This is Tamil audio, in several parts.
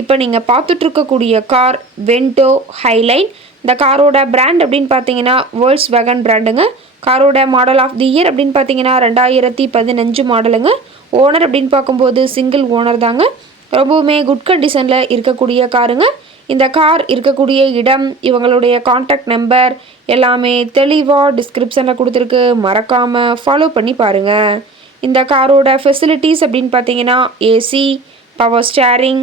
இப்போ நீங்கள் பார்த்துட்ருக்கக்கூடிய கார் வென்டோ ஹைலைன் இந்த காரோட பிராண்ட் அப்படின்னு பார்த்தீங்கன்னா வேர்ல்ட்ஸ் வேகன் பிராண்டுங்க காரோட மாடல் ஆஃப் தி இயர் அப்படின்னு பார்த்தீங்கன்னா ரெண்டாயிரத்தி பதினஞ்சு மாடலுங்க ஓனர் அப்படின்னு பார்க்கும்போது சிங்கிள் ஓனர் தாங்க. ரொம்பவுமே குட் கண்டிஷனில் இருக்கக்கூடிய காருங்க. இந்த கார் இருக்கக்கூடிய இடம் இவங்களுடைய காண்டாக்ட் நம்பர் எல்லாமே தெளிவாக டிஸ்கிரிப்ஷனில் கொடுத்துருக்கு. மறக்காமல் ஃபாலோ பண்ணி பாருங்கள் இந்த காரோட ஃபெசிலிட்டிஸ் அப்படின்னு பார்த்தீங்கன்னா AC power steering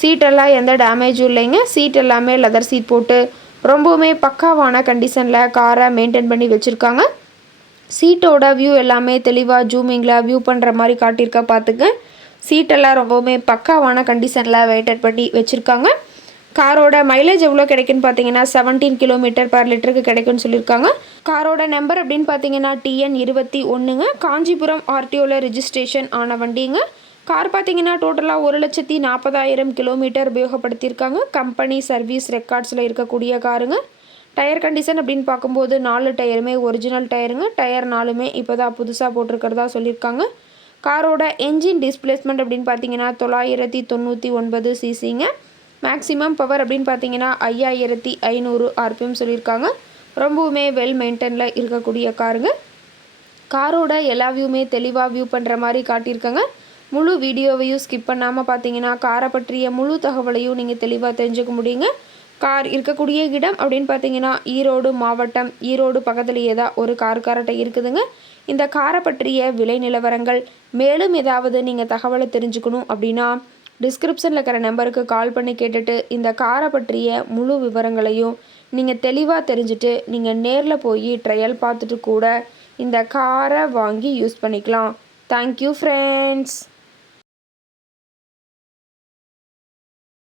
சீட்டெல்லாம் எந்த டேமேஜும் இல்லைங்க. சீட் எல்லாமே லெதர் சீட் போட்டு ரொம்பவுமே பக்காவான கண்டிஷனில் காரை மெயின்டைன் பண்ணி வச்சுருக்காங்க. சீட்டோட வியூ எல்லாமே தெளிவாக ஜூமிங்கில் வியூ பண்ணுற மாதிரி காட்டியிருக்கா பார்த்துங்க சீட்டெல்லாம் ரொம்பவுமே பக்காவான கண்டிஷனில் வெயிட்டட் பண்ணி வச்சுருக்காங்க. காரோட மைலேஜ் எவ்வளோ கிடைக்குன்னு பார்த்தீங்கன்னா செவன்டீன் கிலோமீட்டர் பர் லிட்டருக்கு கிடைக்கும்னு சொல்லியிருக்காங்க. காரோட நம்பர் அப்படின்னு பார்த்தீங்கன்னா டிஎன் இருபத்தி ஒன்றுங்க காஞ்சிபுரம் ஆர்டிஓவில் ரிஜிஸ்ட்ரேஷன் ஆன வண்டிங்க. கார் பார்த்தீங்கன்னா டோட்டலாக ஒரு லட்சத்தி நாற்பதாயிரம் கிலோமீட்டர் உபயோகப்படுத்தியிருக்காங்க. கம்பெனி சர்வீஸ் ரெக்கார்ட்ஸில் இருக்கக்கூடிய காருங்க. டயர் கண்டிஷன் அப்படின்னு பார்க்கும்போது நாலு டயருமே ஒரிஜினல் டயருங்க. டயர் நாலுமே இப்போ தான் புதுசாக போட்டிருக்கிறதா சொல்லியிருக்காங்க. காரோட என்ஜின் டிஸ்பிளேஸ்மெண்ட் அப்படின்னு பார்த்தீங்கன்னா தொள்ளாயிரத்தி தொண்ணூற்றி ஒன்பது சிசிங்க. மேக்ஸிமம் பவர் அப்படின்னு பார்த்தீங்கன்னா ஐயாயிரத்தி ஐநூறு ஆர்பிஎம் சொல்லியிருக்காங்க. ரொம்பவுமே வெல் மெயின்டெனில் இருக்கக்கூடிய காருங்க. காரோட எல்லா வியூமே தெளிவாக வியூ பண்ணுற மாதிரி காட்டியிருக்காங்க. முழு வீடியோவையும் ஸ்கிப் பண்ணாமல் பார்த்தீங்கன்னா காரை பற்றிய முழு தகவலையும் நீங்கள் தெளிவாக தெரிஞ்சுக்க முடியுங்க. கார் இருக்கக்கூடிய இடம் அப்படின்னு பார்த்தீங்கன்னா ஈரோடு மாவட்டம். ஈரோடு பக்கத்துலேயே தான் ஒரு கார் இருக்குதுங்க. இந்த காரை பற்றிய விலை நிலவரங்கள் மேலும் ஏதாவது நீங்கள் தகவலை தெரிஞ்சுக்கணும் அப்படின்னா டிஸ்கிரிப்ஷனில் இருக்கிற நம்பருக்கு கால் பண்ணி கேட்டுட்டு இந்த காரை பற்றிய முழு விவரங்களையும் நீங்கள் தெளிவாக தெரிஞ்சுட்டு நீங்கள் நேரில் போய் ட்ரையல் பார்த்துட்டு கூட இந்த காரை வாங்கி யூஸ் பண்ணிக்கலாம். Thank you friends